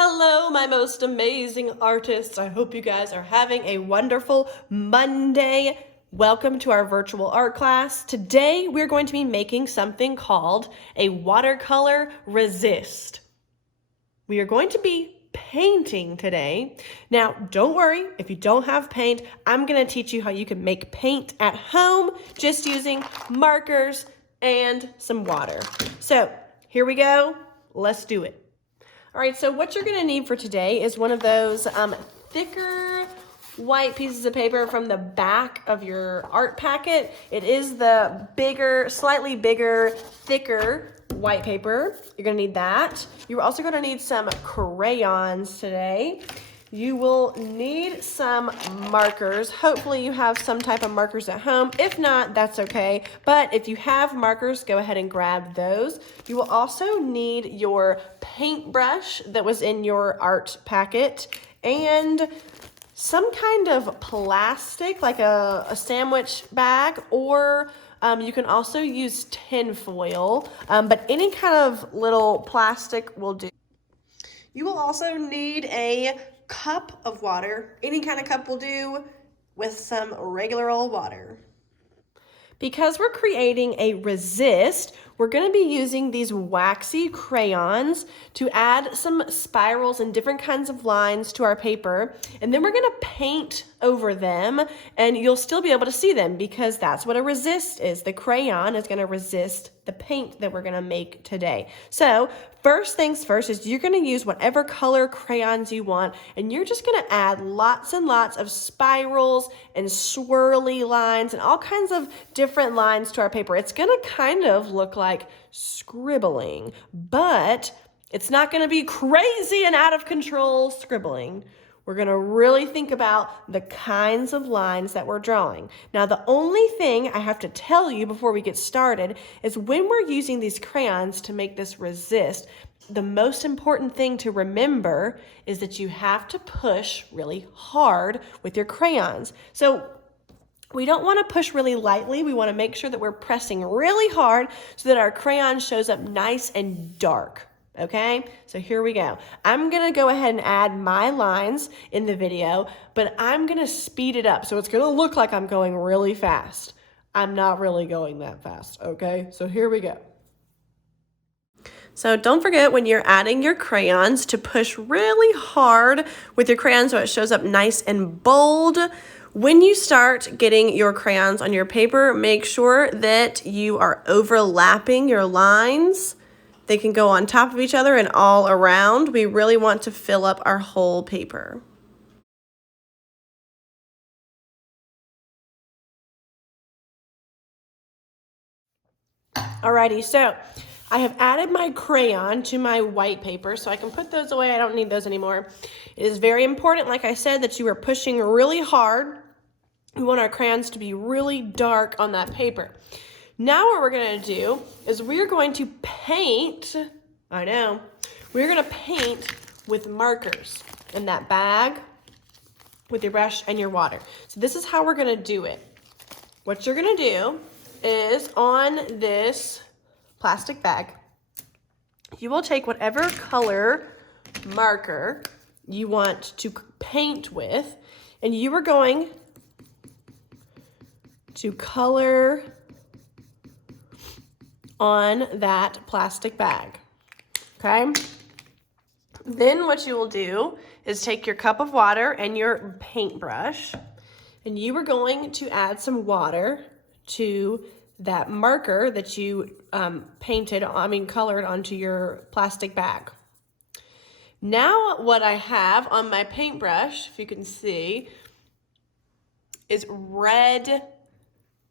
Hello, my most amazing artists. I hope you guys are having a wonderful Monday. Welcome to our virtual art class. Today, we're going to be making something called a watercolor resist. We are going to be painting today. Now, don't worry, if you don't have paint, I'm going to teach you how you can make paint at home just using markers and some water. So, here we go. Let's do it. All right, so what you're gonna need for today is one of those thicker white pieces of paper from the back of your art packet. It is the bigger, slightly bigger, thicker white paper. You're gonna need that. You're also gonna need some crayons today. You will need some markers. Hopefully you have some type of markers at home. If not, that's okay. But if you have markers, go ahead and grab those. You will also need your paintbrush that was in your art packet and some kind of plastic, like a sandwich bag, or you can also use tin foil, but any kind of little plastic will do. You will also need a cup of water. Any kind of cup will do, with some regular old water. Because we're creating a resist, we're going to be using these waxy crayons to add some spirals and different kinds of lines to our paper. And then we're going to paint over them, and you'll still be able to see them because that's what a resist is. The crayon is going to resist the paint that we're going to make today. So first things first is you're going to use whatever color crayons you want, and you're just going to add lots and lots of spirals and swirly lines and all kinds of different lines to our paper. It's going to kind of look like scribbling, but it's not going to be crazy and out of control scribbling. We're going to really think about the kinds of lines that we're drawing. Now, the only thing I have to tell you before we get started is when we're using these crayons to make this resist, the most important thing to remember is that you have to push really hard with your crayons. So we don't want to push really lightly. We want to make sure that we're pressing really hard so that our crayon shows up nice and dark. Okay, so here we go. I'm gonna go ahead and add my lines in the video, but I'm gonna speed it up. So it's gonna look like I'm going really fast. I'm not really going that fast, okay? So here we go. So don't forget when you're adding your crayons to push really hard with your crayon so it shows up nice and bold. When you start getting your crayons on your paper, make sure that you are overlapping your lines. They can go on top of each other and all around. We really want to fill up our whole paper. Alrighty, so I have added my crayon to my white paper, so I can put those away. I don't need those anymore. It is very important, like I said, that you are pushing really hard. We want our crayons to be really dark on that paper. Now what we're gonna do is we're going to paint, we're gonna paint with markers in that bag with your brush and your water. So this is how we're gonna do it. What you're gonna do is on this plastic bag, you will take whatever color marker you want to paint with, and you are going to color on that plastic bag, okay? Then what you will do is take your cup of water and your paintbrush, and you are going to add some water to that marker that you colored onto your plastic bag. Now what I have on my paintbrush, if you can see, is red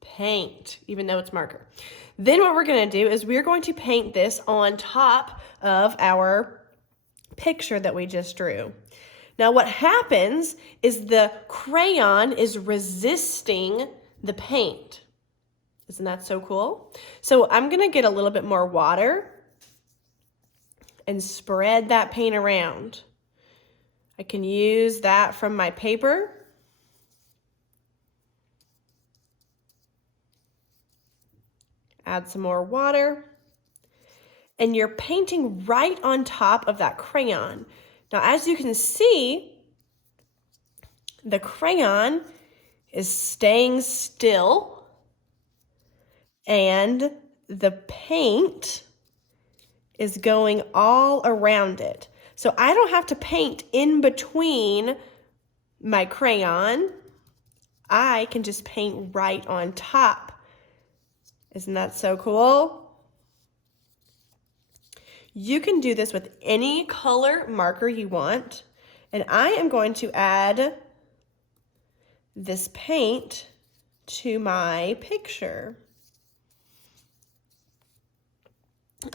paint, even though it's marker. Then what we're going to do is we're going to paint this on top of our picture that we just drew. Now what happens is the crayon is resisting the paint. Isn't that so cool? So I'm going to get a little bit more water and spread that paint around. I can use that from my paper. Add some more water. And you're painting right on top of that crayon. Now, as you can see, the crayon is staying still and the paint is going all around it. So I don't have to paint in between my crayon. I can just paint right on top. Isn't that so cool? You can do this with any color marker you want. And I am going to add this paint to my picture.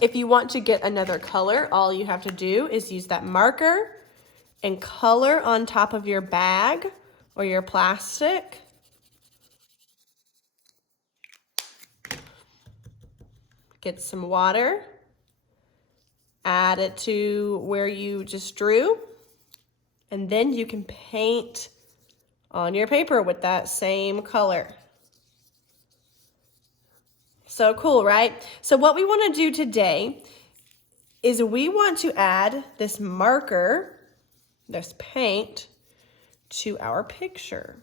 If you want to get another color, all you have to do is use that marker and color on top of your bag or your plastic. Get some water, add it to where you just drew, and then you can paint on your paper with that same color. So cool, right? So what we want to do today is we want to add this marker, this paint, to our picture.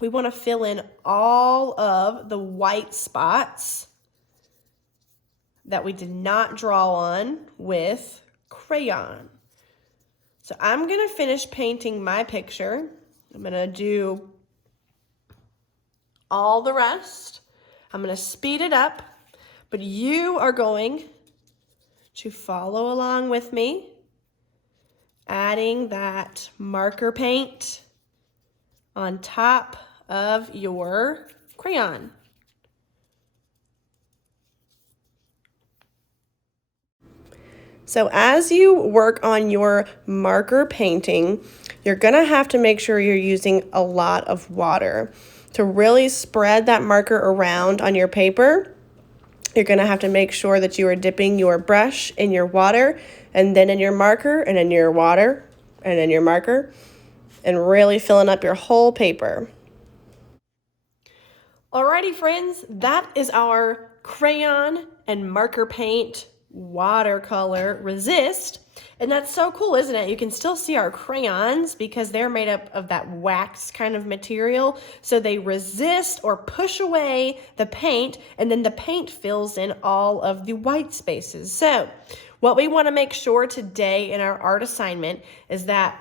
We want to fill in all of the white spots that we did not draw on with crayon. So I'm going to finish painting my picture. I'm going to do all the rest. I'm going to speed it up, but you are going to follow along with me, adding that marker paint on top of your crayon. So as you work on your marker painting, you're going to have to make sure you're using a lot of water. To really spread that marker around on your paper, you're going to have to make sure that you are dipping your brush in your water and then in your marker and in your water and in your marker and really filling up your whole paper. Alrighty, friends, that is our crayon and marker paint watercolor resist. And that's so cool, isn't it? You can still see our crayons because they're made up of that wax kind of material. So they resist or push away the paint, and then the paint fills in all of the white spaces. So what we want to make sure today in our art assignment is that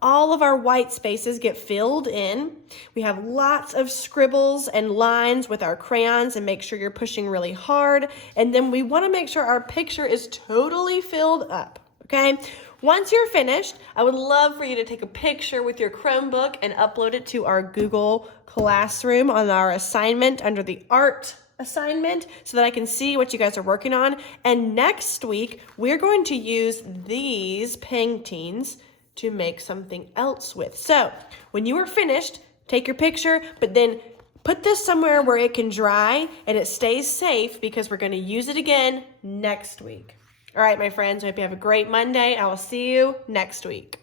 all of our white spaces get filled in. We have lots of scribbles and lines with our crayons, and make sure you're pushing really hard. And then we want to make sure our picture is totally filled up, okay? Once you're finished, I would love for you to take a picture with your Chromebook and upload it to our Google Classroom on our assignment under the art assignment so that I can see what you guys are working on. And next week, we're going to use these paintings to make something else with. So when you are finished, take your picture, but then put this somewhere where it can dry and it stays safe because we're going to use it again next week. All right, my friends, I hope you have a great Monday. I will see you next week.